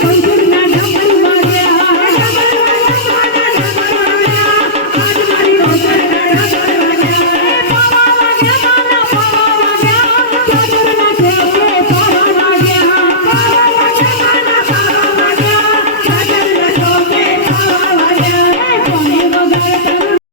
Thank you.